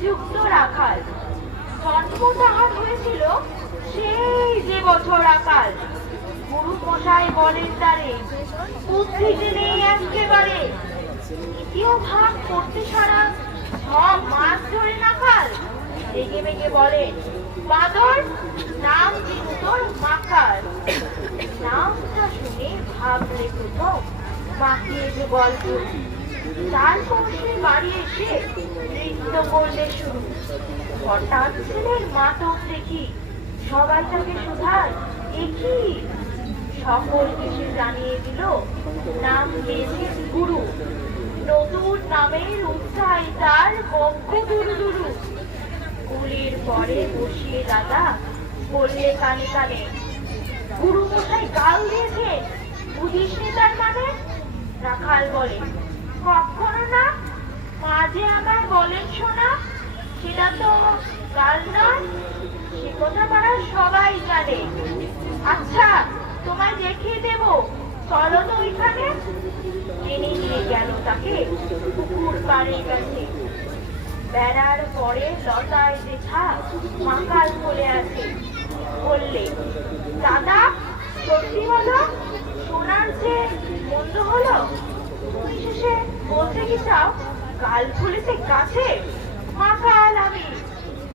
শ্রীযুক্ত রাখাল। জন্ম তাহার হয়েছিল সেই যে বছর আকাল। গুরু মশাই বলেন তারে, বুদ্ধিতে নেই একেবারে, দ্বিতীয় ভাগ করতে সারা সব মাছ ধরে নাকাল। রেগে মেগে বলেন, বাদর নাম কিন্তু তোর মাকাল। নামটা শুনে ভাবলে প্রথম মাখিয়ে যে গল্প, তারপর সে বাড়ি এসে নৃত্য করলে শুরু। হঠাৎ ছেলের মাতক দেখি সবাই তাকে শুধায়, একই সকল কিছু জানিয়ে দিল, নাম দিয়েছে গুরু। নতুন নামের উৎসাহ তার বক্ষ দুরু দুরু। কুলির পরে বসিয়ে দাদা বললে কানে কানে, গুরু মশাই গাল দিয়েছে, বুঝিস নি তার মানে? রাখাল বলে, কখনো না, মাঝে আমায় বলেন শোনা, সেটা তো গাল নয়, সে কথা পাড়ার সবাই জানে। আচ্ছা তোমায় দেখিয়ে দেব, চলো তো ওইখানে। টেনে নিয়ে গেল তাকে পুকুর পাড়ের কাছে। বেড়ার পরে লতায় দেখা মাকাল বলে আছে। বললে, দাদা সত্যি বলো, শোনার যে মন্দ হলো? তুমি শেষে বলতে কি চাও, কাল ফুলেছে গাছে? মাকাল আমি।